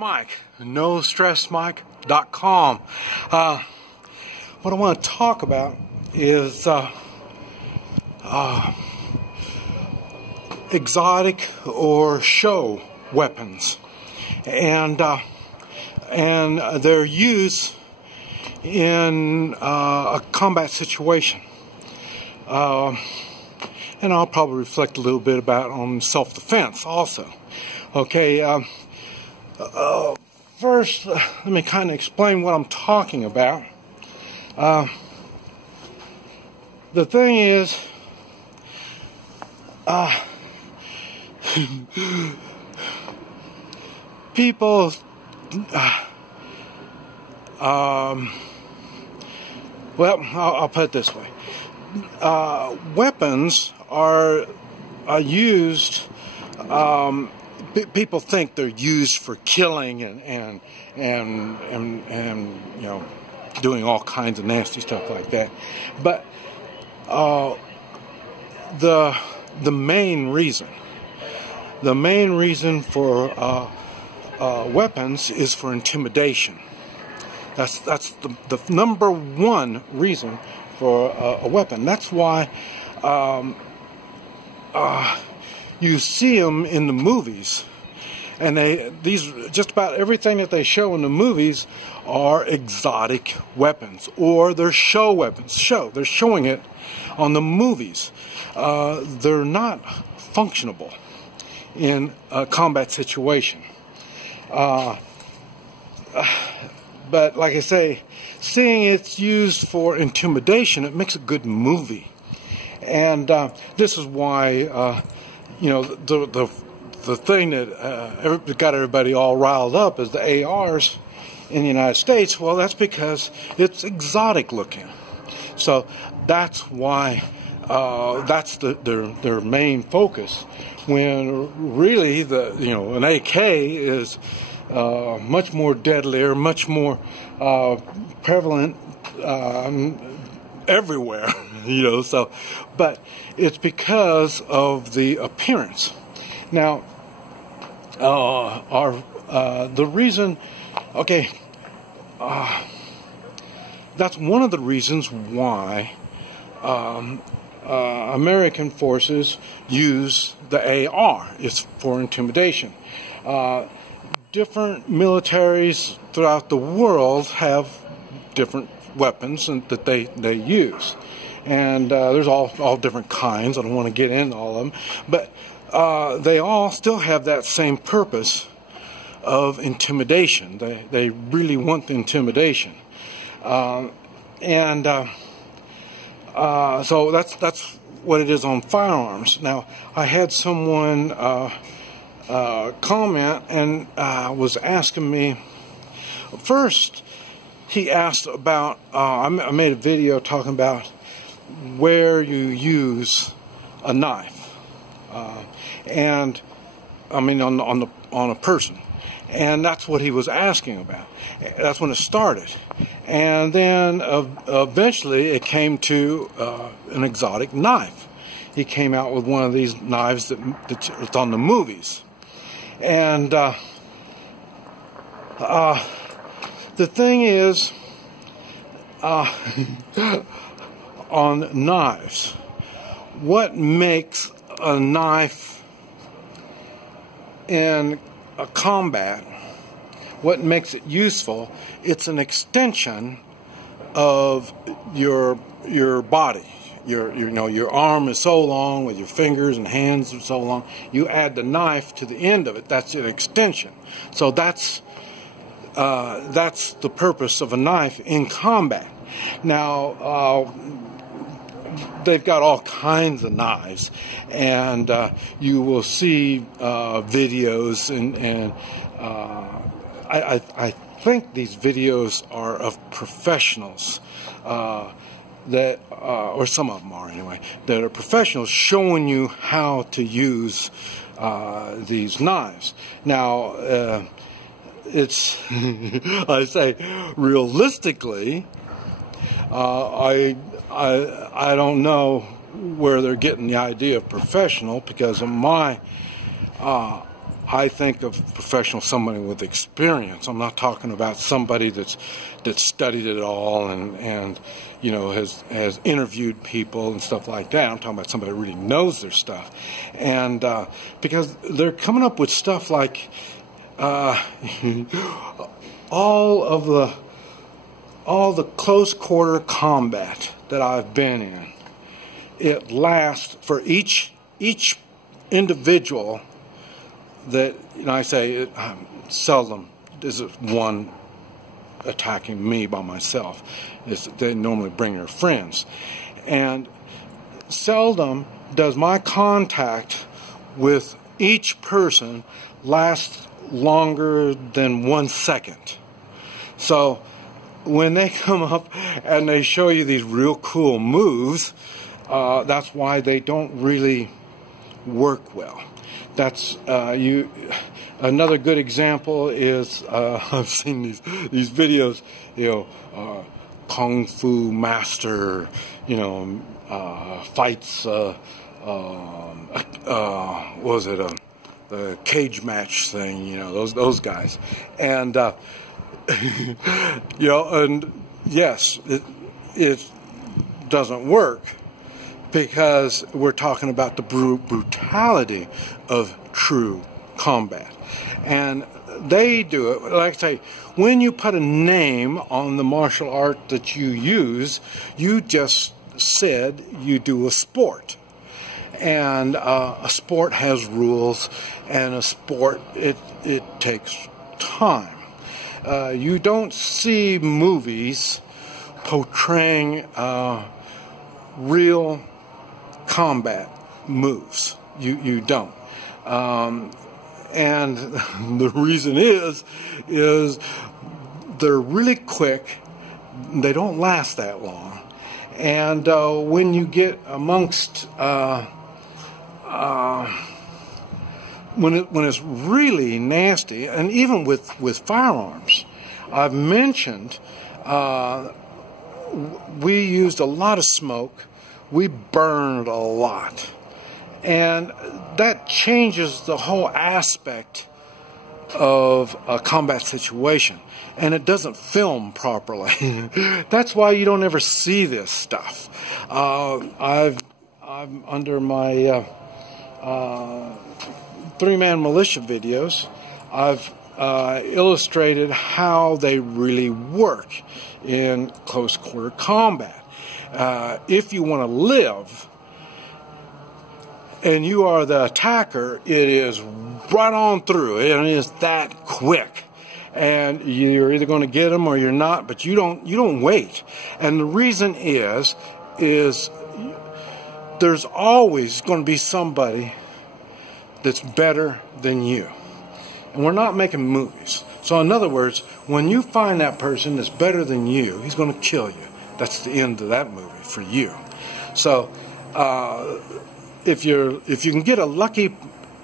Mike, NoStressMike.com. What I want to talk about is exotic or show weapons and their use in a combat situation. And I'll probably reflect a little bit about on self-defense also. Okay. First, let me kind of explain what I'm talking about. The thing is, people, well, I'll put it this way. Weapons are used, people think they're used for killing and you know, doing all kinds of nasty stuff like that. But the main reason for weapons is for intimidation. That's the number one reason for a weapon. That's why you see them in the movies, and just about everything that they show in the movies are exotic weapons, or they're show weapons. They're showing it on the movies. They're not functionable in a combat situation. But like I say, seeing it's used for intimidation, it makes a good movie. And this is why you know, the thing that got everybody all riled up is the ARs in the United States. Well, that's because it's exotic looking. So that's why that's their main focus. When really an AK is much more deadlier, much more prevalent everywhere. So, but it's because of the appearance. Now, the reason, okay, that's one of the reasons why American forces use the AR. It's for intimidation. Different militaries throughout the world have different weapons that they use. And there's all different kinds. I don't want to get into all of them, but they all still have that same purpose of intimidation. They really want the intimidation, so that's what it is on firearms. Now, I had someone comment and was asking me. First, he asked about. I made a video talking about where you use a knife, and I mean on a person, and that's what he was asking about. That's when it started, and then eventually it came to an exotic knife. He came out with one of these knives that's on the movies, and the thing is. On knives, what makes a knife in a combat, what makes it useful, it's an extension of your body. Your arm is so long, with your fingers and hands are so long, you add the knife to the end of it, that's an extension. So that's the purpose of a knife in combat. Now, they've got all kinds of knives, and you will see videos, and I think these videos are of professionals that, or some of them are anyway, that are professionals showing you how to use these knives. Now, it's I say realistically. I don't know where they're getting the idea of professional, because of my I think of professional, somebody with experience. I'm not talking about somebody that's studied it all and you know, has interviewed people and stuff like that. I'm talking about somebody who really knows their stuff, and because they're coming up with stuff like all the close quarter combat that I've been in. It lasts for each individual. That, you know, I say seldom is it one attacking me by myself. They normally bring their friends, and seldom does my contact with each person last longer than 1 second. So when they come up and they show you these real cool moves, that's why they don't really work well. That's another good example is I've seen these videos, you know, kung fu master, you know, fights. What was it? The cage match thing, you know, those guys, and you know, and yes, it doesn't work, because we're talking about the brutality of true combat. And they do it, like I say, when you put a name on the martial art that you use, you just said you do a sport. And a sport has rules, and a sport, it takes time. You don't see movies portraying real combat moves. You don't. And the reason is they're really quick. They don't last that long. And when you get amongst when it's really nasty, and even with firearms, I've mentioned we used a lot of smoke. We burned a lot, and that changes the whole aspect of a combat situation, and it doesn't film properly. That's why you don't ever see this stuff. I'm under my 3-man militia videos. I've illustrated how they really work in close quarter combat. If you want to live and you are the attacker, it is right on through. It is that quick, and you're either going to get them or you're not. But you don't wait. And the reason is there's always going to be somebody that's better than you, and we're not making movies. So in other words, when you find that person that's better than you, he's going to kill you. That's the end of that movie for you. So if you can get a lucky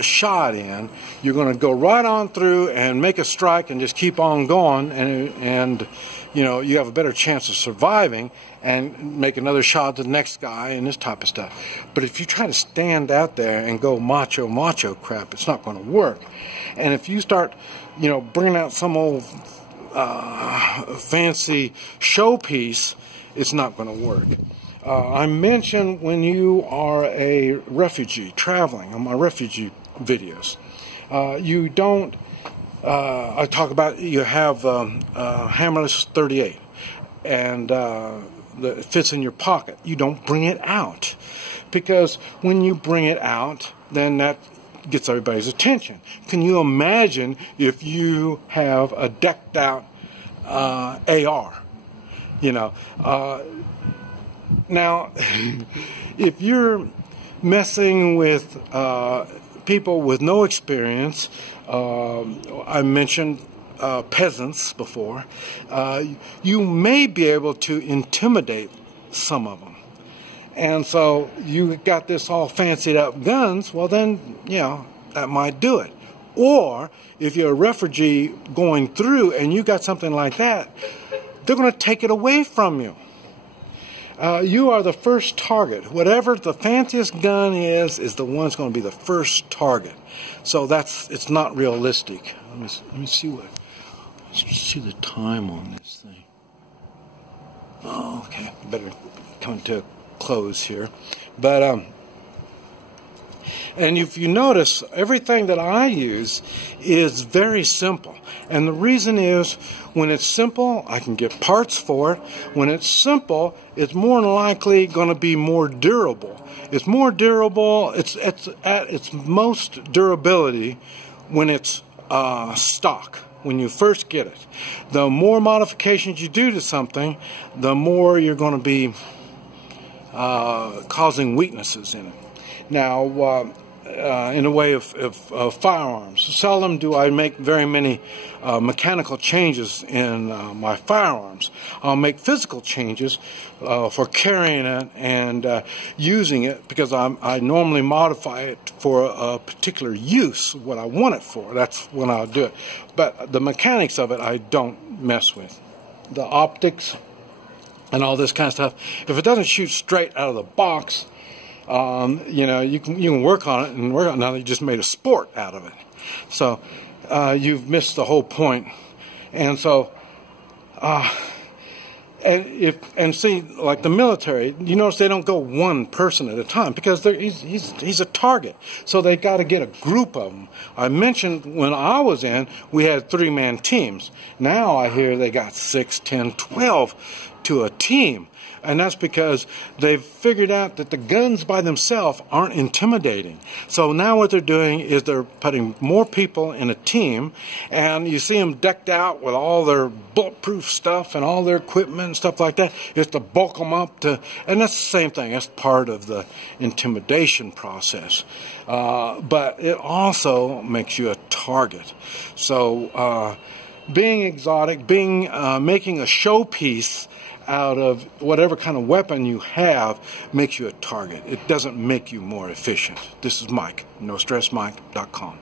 shot in, you're going to go right on through and make a strike and just keep on going, and you know, you have a better chance of surviving and make another shot to the next guy and this type of stuff. But if you try to stand out there and go macho crap, it's not going to work. And if you start, you know, bringing out some old fancy showpiece, it's not going to work. I mentioned when you are a refugee traveling on my refugee videos, you don't. I talk about you have hammerless 38, and it fits in your pocket. You don't bring it out, because when you bring it out, then that gets everybody's attention. Can you imagine if you have a decked out AR? You know, now if you're messing with people with no experience, I mentioned peasants before, you may be able to intimidate some of them. And so you got this all fancied up guns, well then, you know, that might do it. Or if you're a refugee going through and you got something like that, they're going to take it away from you. you are the first target. Whatever the fanciest gun is the one that's going to be the first target. So it's not realistic. Let me see the time on this thing. Oh, okay. Better come to a close here. But and if you notice, everything that I use is very simple. And the reason is, when it's simple, I can get parts for it. When it's simple, it's more than likely going to be more durable. It's more durable, it's at its most durability when it's stock, when you first get it. The more modifications you do to something, the more you're going to be causing weaknesses in it. Now, in the way of firearms, seldom do I make very many mechanical changes in my firearms. I'll make physical changes for carrying it and using it, because I normally modify it for a particular use, what I want it for. That's when I'll do it. But the mechanics of it, I don't mess with. The optics and all this kind of stuff, if it doesn't shoot straight out of the box, you know, you can work on it and work on it. Now you just made a sport out of it. So you've missed the whole point. And so and see, like the military, you notice they don't go one person at a time, because he's a target. So they got to get a group of them. I mentioned when I was in, we had 3-man teams. Now I hear they got 6, 10, 12 to a team. And that's because they've figured out that the guns by themselves aren't intimidating. So now what they're doing is they're putting more people in a team, and you see them decked out with all their bulletproof stuff and all their equipment and stuff like that. It's to bulk them up and that's the same thing. That's part of the intimidation process. But it also makes you a target. So being exotic, making a showpiece out of whatever kind of weapon you have makes you a target. It doesn't make you more efficient. This is Mike, NoStressMike.com.